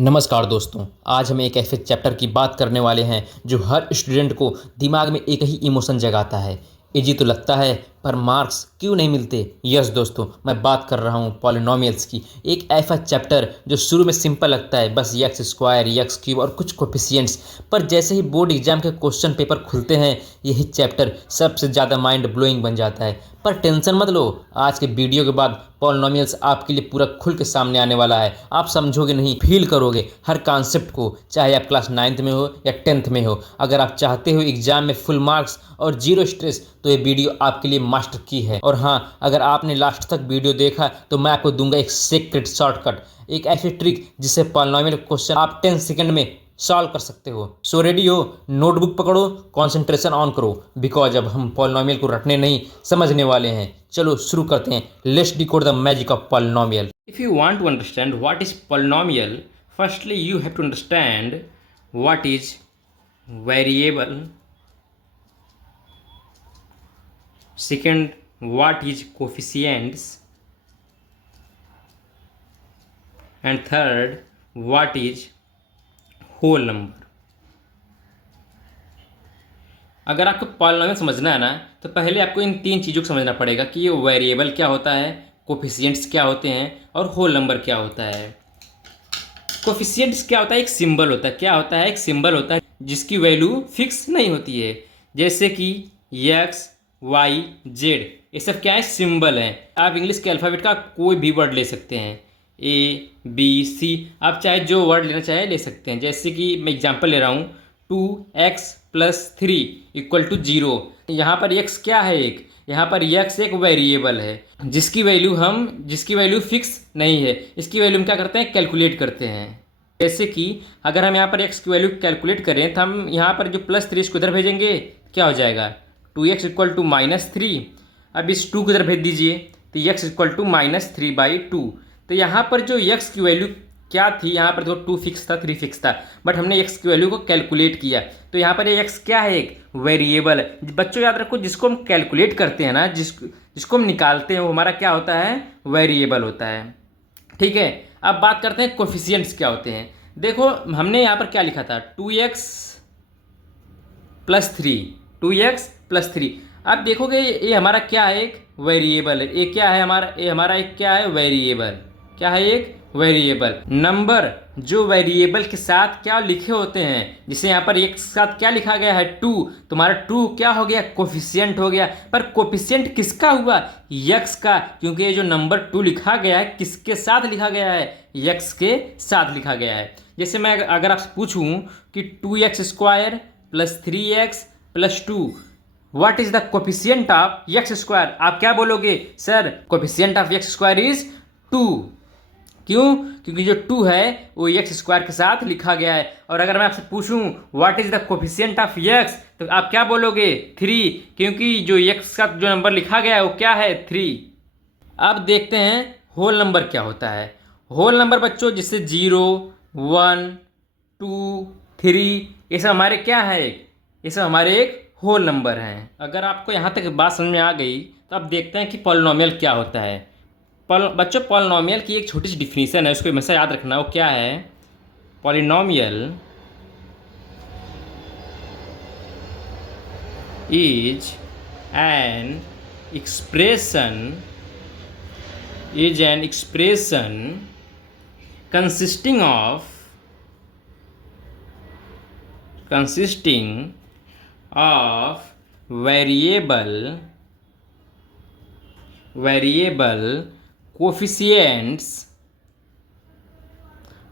नमस्कार दोस्तों, आज हम एक ऐसे चैप्टर की बात करने वाले हैं जो हर स्टूडेंट को दिमाग में एक ही इमोशन जगाता है। इजी तो लगता है पर मार्क्स क्यों नहीं मिलते। यस दोस्तों, मैं बात कर रहा हूँ पॉलिनोमियल्स की। एक ऐसा चैप्टर जो शुरू में सिंपल लगता है, बस एक्स स्क्वायर एक्स क्यूब और कुछ कोफिशिएंट्स, पर जैसे ही बोर्ड एग्जाम के क्वेश्चन पेपर खुलते हैं यही चैप्टर सबसे ज़्यादा माइंड ब्लोइंग बन जाता है। पर टेंशन मत लो, आज के वीडियो के बाद पॉलिनोमियल्स आपके लिए पूरा खुल के सामने आने वाला है। आप समझोगे नहीं, फील करोगे हर कॉन्सेप्ट को, चाहे आप क्लास 9th में हो या 10th में हो। अगर आप चाहते हो एग्जाम में फुल मार्क्स और जीरो स्ट्रेस तो ये वीडियो आपके लिए मास्टर की है। और हाँ, अगर आपने लास्ट तक वीडियो देखा तो मैं आपको दूंगा एक सीक्रेट शॉर्टकट, एक ऐसी ट्रिक जिससे पॉलिनोमियल क्वेश्चन आप 10 सेकंड में सॉल्व कर सकते हो। सो रेडी हो? नोटबुक पकड़ो, कंसंट्रेशन ऑन करो, बिकॉज अब हम पॉलिनोमियल को रटने नहीं समझने वाले हैं। चलो शुरू करते हैं। Let's decode the magic of polynomial. If you want to understand what is polynomial, firstly you have to understand what is variable, second what is coefficients, and third what is whole number। अगर आपको polynomial समझना है ना, तो पहले आपको इन तीन चीज़ों को समझना पड़ेगा कि ये वेरिएबल क्या होता है, कोफिशिएंट्स क्या होते हैं और होल नंबर क्या होता है। कोफिशिएंट्स क्या होता है? एक सिंबल होता है। क्या होता है? एक सिंबल होता है जिसकी वैल्यू फिक्स नहीं होती है, जैसे कि एक्स वाई जेड, ये सब क्या है? सिंबल हैं। आप इंग्लिश के अल्फ़ाबेट का कोई भी वर्ड ले सकते हैं, ए बी सी, आप चाहे जो वर्ड लेना चाहे ले सकते हैं। जैसे कि मैं एग्जांपल ले रहा हूँ, 2x+3 = 0। यहाँ पर x क्या है? यहाँ पर x एक वेरिएबल है जिसकी वैल्यू फिक्स नहीं है। इसकी वैल्यू हम क्या करते हैं? कैलकुलेट करते हैं। जैसे कि अगर हम यहाँ पर x की वैल्यू कैलकुलेट करें तो हम यहाँ पर जो +3 इसको इधर भेजेंगे, क्या हो जाएगा? 2x = -3। अब इस 2 को इधर भेज दीजिए तो x = -3/2। तो यहाँ पर जो x की वैल्यू क्या थी, यहाँ पर देखो 2 फिक्स था, 3 फिक्स था, बट हमने x की वैल्यू को कैलकुलेट किया तो यहाँ पर ये x क्या है? एक वेरिएबल है। बच्चों याद रखो, जिसको हम कैलकुलेट करते हैं ना, जिसको हम निकालते हैं, वो हमारा क्या होता है? वेरिएबल होता है। ठीक है, अब बात करते हैं कोफिशिएंट्स क्या होते हैं। देखो हमने यहाँ पर क्या लिखा था, 2x+3। आप देखोगे ये हमारा क्या है? एक वेरिएबल है। ये क्या है हमारा? ये हमारा एक क्या है? वेरिएबल। क्या है? एक वेरिएबल। नंबर जो वेरिएबल के साथ क्या लिखे होते हैं, जिसे यहाँ पर एक साथ क्या लिखा गया है? 2। तुम्हारा 2 क्या हो गया? कोफिशिएंट हो गया। पर कोफिशिएंट किसका हुआ? x का, क्योंकि ये जो नंबर 2 लिखा गया है किसके साथ लिखा गया है? x के साथ लिखा गया है। जैसे मैं अगर आपसे पूछूं कि 2x² + 3x + 2 what is the coefficient of x², आप क्या बोलोगे? Sir coefficient of x² is 2। क्यों? क्योंकि जो 2 है वो x² के साथ लिखा गया है। और अगर मैं आपसे पूछूं what is the coefficient of x, तो आप क्या बोलोगे? 3, क्योंकि जो x का जो नंबर लिखा गया है वो क्या है? 3। अब देखते हैं होल नंबर क्या होता है। होल नंबर बच्चों, जिससे 0 1 2 3 ये सब हमारे क्या है? ये सब हमारे एक होल नंबर हैं। अगर आपको यहाँ तक बात समझ में आ गई तो अब देखते हैं कि पॉलिनोमियल क्या होता है। बच्चों पॉलिनोमियल की एक छोटी सी डिफिनीशन है, उसको हमेशा याद रखना। वो क्या है? Polynomial is an expression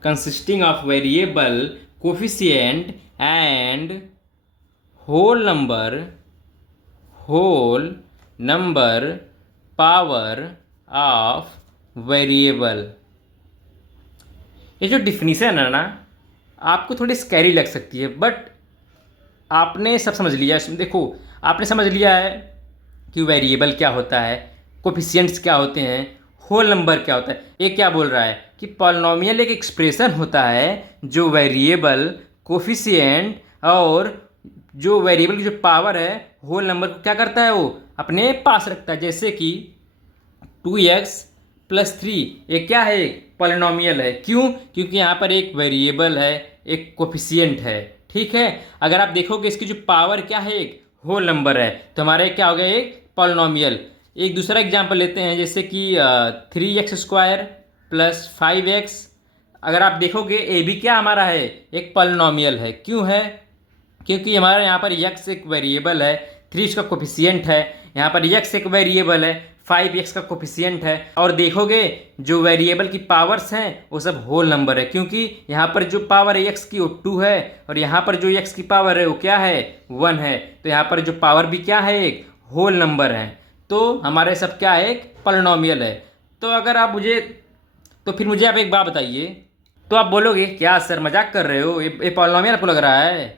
consisting of variable coefficients and whole number power of variable। ये जो डिफिनीशन है ना, आपको थोड़ी स्कैरी लग सकती है, बट आपने सब समझ लिया। देखो आपने समझ लिया है कि वेरिएबल क्या होता है, कोफिशिएंट्स क्या होते हैं, होल नंबर क्या होता है। ये क्या बोल रहा है कि पॉलिनोमियल एक एक्सप्रेशन होता है जो वेरिएबल, कोफिशिएंट और जो वेरिएबल की जो पावर है, होल नंबर को क्या करता है? वो अपने पास रखता है। जैसे कि 2x +3 ये क्या है, एक पॉलिनोमियल है। क्यों? क्योंकि यहाँ पर एक वेरिएबल है, एक कोफिशिएंट है। ठीक है, अगर आप देखोगे इसकी जो पावर क्या है, एक होल नंबर है, तो हमारा क्या हो गया, एक पॉलिनोमियल। एक दूसरा एग्जांपल लेते हैं, जैसे कि 3x² + 5x। अगर आप देखोगे ए भी क्या हमारा है, एक पॉलिनोमियल है। क्यों है? क्योंकि हमारे यहाँ पर x एक वेरिएबल है, 3 इसका कोफिशिएंट है, यहाँ पर x एक वेरिएबल है, 5x का कोफिशिएंट है। और देखोगे जो वेरिएबल की पावर्स हैं वो सब होल नंबर है, क्योंकि यहाँ पर जो पावर है x की वो 2 है, और यहाँ पर जो x की पावर है वो क्या है, 1 है। तो यहाँ पर जो पावर भी क्या है, एक होल नंबर है। तो हमारे सब क्या है, एक पॉलिनोमियल है। तो अगर आप तो फिर मुझे आप एक बात बताइए, तो आप बोलोगे क्या सर मजाक कर रहे हो, ये पॉलिनोमियल आपको लग रहा है।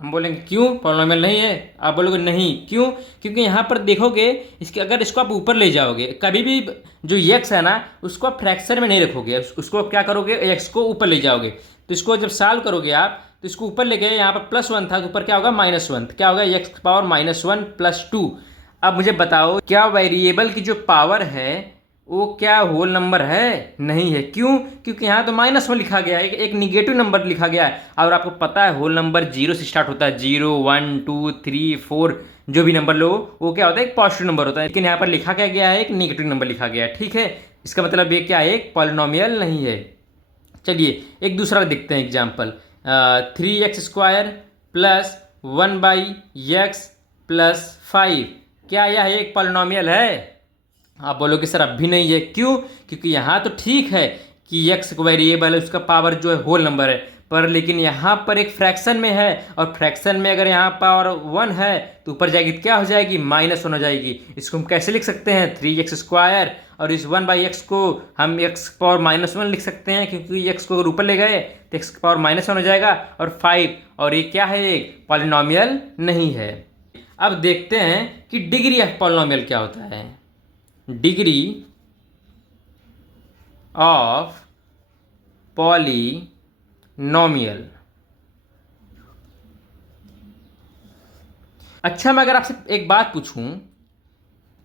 हम बोलेंगे क्यों, पॉलिनोमियल नहीं है। आप बोलोगे नहीं, क्यों? क्योंकि यहाँ पर देखोगे इसके, अगर इसको आप ऊपर ले जाओगे, कभी भी जो x है ना उसको आप फ्रैक्शन में नहीं रखोगे, उसको आप क्या करोगे, x को ऊपर ले जाओगे। तो इसको जब सॉल्व करोगे आप, तो इसको ऊपर ले गए, यहाँ पर +1 था तो ऊपर क्या होगा, -1। क्या होगा, x⁻−1 + 2। अब मुझे बताओ, क्या वेरिएबल की जो पावर है वो क्या होल नंबर है? नहीं है। क्यों? क्योंकि यहाँ तो -1 लिखा गया है, एक निगेटिव नंबर लिखा गया है। और आपको पता है होल नंबर 0 से स्टार्ट होता है, 0 1 2 3 4 जो भी नंबर लो वो क्या होता है, एक पॉजिटिव नंबर होता है। लेकिन यहाँ पर लिखा क्या गया है, एक निगेटिव नंबर लिखा गया है। ठीक है, इसका मतलब ये क्या है, एक पॉलिनोमियल नहीं है। चलिए एक दूसरा देखते हैं एग्जाम्पल, 3x² + 1/x + 5। क्या यह एक पॉलिनोमियल है? आप बोलोगे सर अब भी नहीं है। क्यों? क्योंकि यहाँ तो ठीक है कि x वेरिएबल है, उसका पावर जो है होल नंबर है, पर लेकिन यहाँ पर एक फ्रैक्शन में है, और फ्रैक्शन में अगर यहाँ पावर 1 है तो ऊपर जाएगी क्या हो जाएगी, -1 हो जाएगी। इसको हम कैसे लिख सकते हैं, 3x², और इस 1/x को हम x⁻−1 लिख सकते हैं, क्योंकि x को अगर ऊपर ले गए तो x⁻−1 हो जाएगा, और 5। और ये क्या है, एक पॉलिनोमियल नहीं है। अब देखते हैं कि डिग्री ऑफ पॉलिनोमियल क्या होता है। Degree of polynomial. अच्छा, मैं अगर आपसे एक बात पूछूं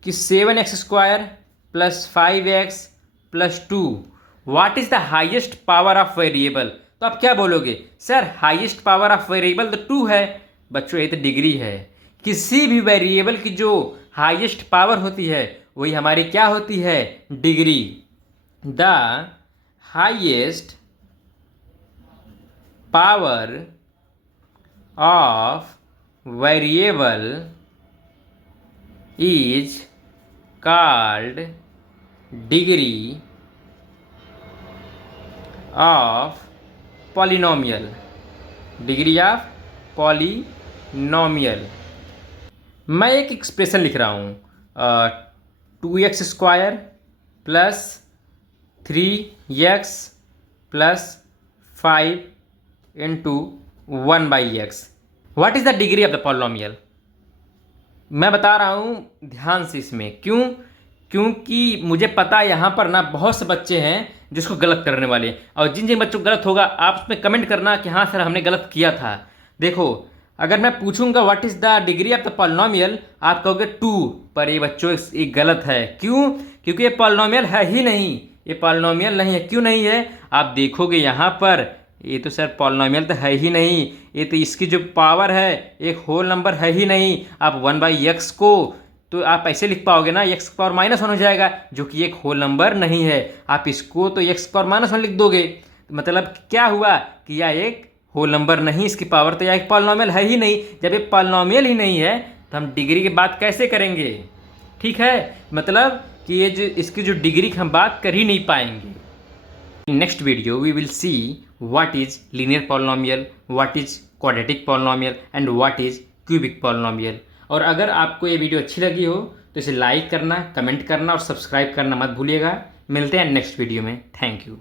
कि 7x² + 5x + 2 what is the highest power of variable, तो आप क्या बोलोगे, sir highest power of variable तो 2 है। बच्चों ये तो डिग्री है, किसी भी वेरिएबल की जो हाईएस्ट पावर होती है वही हमारी क्या होती है, degree. The highest power of variable is called degree of polynomial. Degree of polynomial. मैं एक एक्सप्रेशन लिख रहा हूँ, 2x² + 3x + 5 × 1/x। What is the degree of the polynomial? मैं बता रहा हूँ ध्यान से इसमें। क्यों? क्योंकि मुझे पता है यहाँ पर ना बहुत से बच्चे हैं जिसको गलत करने वाले, और जिन जिन बच्चों को गलत होगा आप उसमें कमेंट करना कि हाँ सर हमने गलत किया था। देखो, अगर मैं पूछूंगा what is the degree of the polynomial, आप कहोगे 2, पर ये बच्चों ये गलत है। क्यों? क्योंकि ये पॉलिनोमियल है ही नहीं, ये पॉलिनोमियल नहीं है। क्यों नहीं है? आप देखोगे यहाँ पर, ये तो सर पॉलिनोमियल तो है ही नहीं, ये तो इसकी जो पावर है एक होल नंबर है ही नहीं। आप 1/x को तो आप ऐसे लिख पाओगे ना, x⁻−1 हो जाएगा, जो कि एक होल नंबर नहीं है। आप इसको तो x⁻−1 लिख दोगे, मतलब क्या हुआ कि यह एक होल नंबर नहीं, इसकी पावर तो यह एक पॉलिनोमियल है ही नहीं। जब ये पॉलिनोमियल ही नहीं है तो हम डिग्री की बात कैसे करेंगे? ठीक है, मतलब कि ये जो इसकी जो डिग्री की हम बात कर ही नहीं पाएंगे। In next video we will see what is linear polynomial, what is quadratic polynomial and what is cubic polynomial। और अगर आपको ये वीडियो अच्छी लगी हो तो इसे लाइक करना, कमेंट करना और सब्सक्राइब करना मत भूलिएगा। मिलते हैं नेक्स्ट वीडियो में। Thank you.